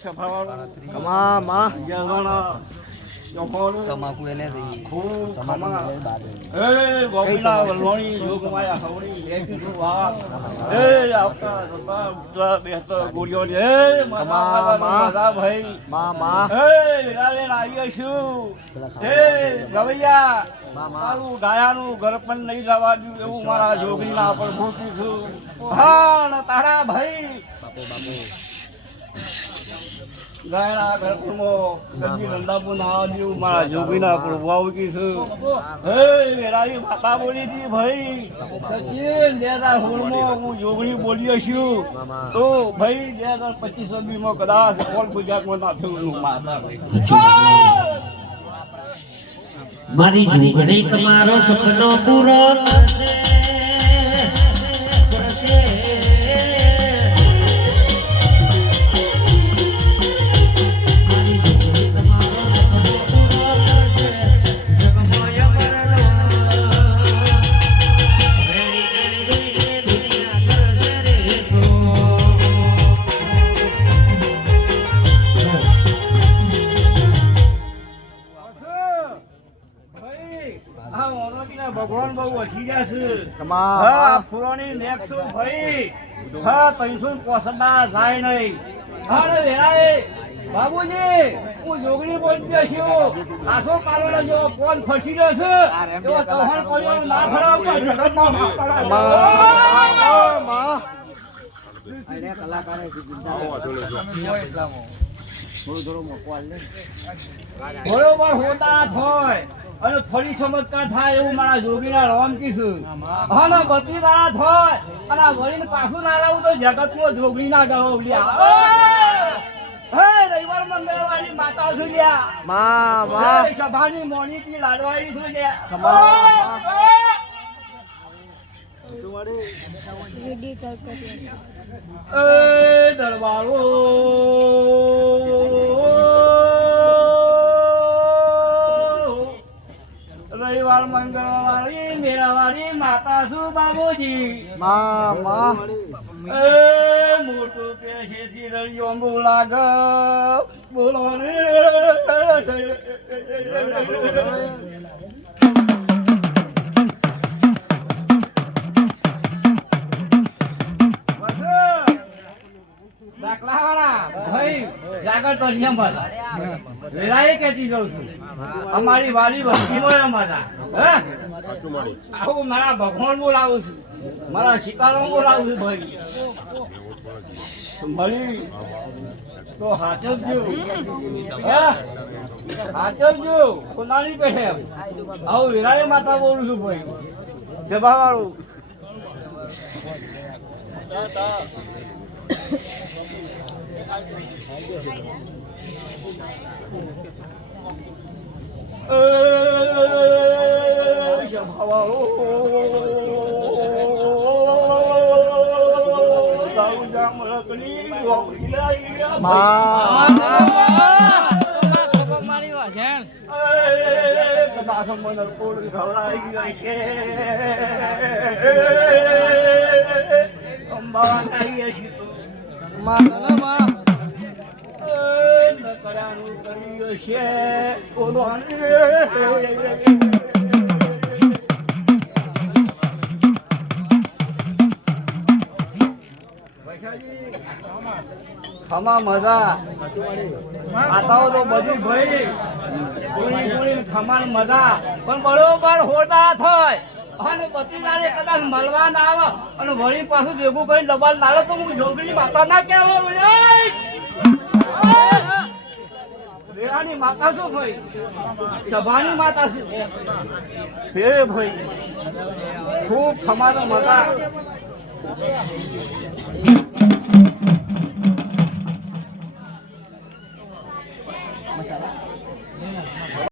કમા માં તમાકુ એને થઈ ગોપીના વલોણી યોગમાયા હવણી લેખી વાત આવતા બેહતો ગોળીઓ એ માતા ભાઈ મામા આવીએ છું એ ગવૈયા મારું ગાયાનું ઘર પણ નહીં જવા દઉં એવું મારા જોગીના પર ભૂખી છું હા તારા ભાઈ બાપુ ગાયના ઘરમાં કદી નંદાપુર ના દઉં મારા જોગીના પર વાવકી છું હે મેરાની માતા બોલી હતી ભાઈ સચિન 2016 હું જોગણી બોલ્યો છું તો ભાઈ 2025 માં કદાચ ઓલ ગુજરાતમાં ના થયું માતા મારી જોગણી તમારો સપનો પૂરો થશે ભગવાન બહુ વધી ગયા છે કમા ફૂલોની નેક્સો ભાઈ હા 365 જાય નહીં હા વેરાય બાબુજી હું જોગણી બોલતી છું આસો કારોનો જો કોણ ફસી ગયો છે તો તોહણ કર્યો ના ખરાબ જગતમાં બરોબર હોતા થાય અને ફરી ચમત્કાર થાય એવું મારા જોગીના રોમ કીધું અને બત્રી દાડા થાય અને આ વળીને પાછું ના લાવું તો જગતમાં જોગી ના ગયો હે રવિવાર મંગળવારની માતા છું લ્યા સભાની મોનીથી લાડવાળી છું લ્યા દરબારો રવિવાર મંગળવારી મેળાવાળી માતા શું બાબુજી મોટું પેશેથી રળિયો બોલાગ બોલો ને દાખલા વાળા ભાઈ જાગર તો નિયમ વેરાએ કહેતી જાઉં છું અમારી વાડી વસ્તીમાં અમારા આવું મારા ભગવાન બોલાવું છું મારા સીતારામ બોલાવું છું ભાઈ મળી તો હાચવજો હાચવજો કોનાની પેઠે આવું વેરાએ માતા બોલું છું ભાઈ જભા વાળું ખમા મજા આતા તો બધું ભાઈ ખમાન મજા પણ બરોબર હોતા થાય અને બત્રીનારે કદાચ મળવા ના આવે અને વળી પાછું ભેગું કરી દબાલ નાળે તો હું જોગણી માતા ના કહેવા રેવાની માતા શું ભાઈ સભાની માતા શું હે ભાઈ ખૂબ ખમાનો મજા મસાલા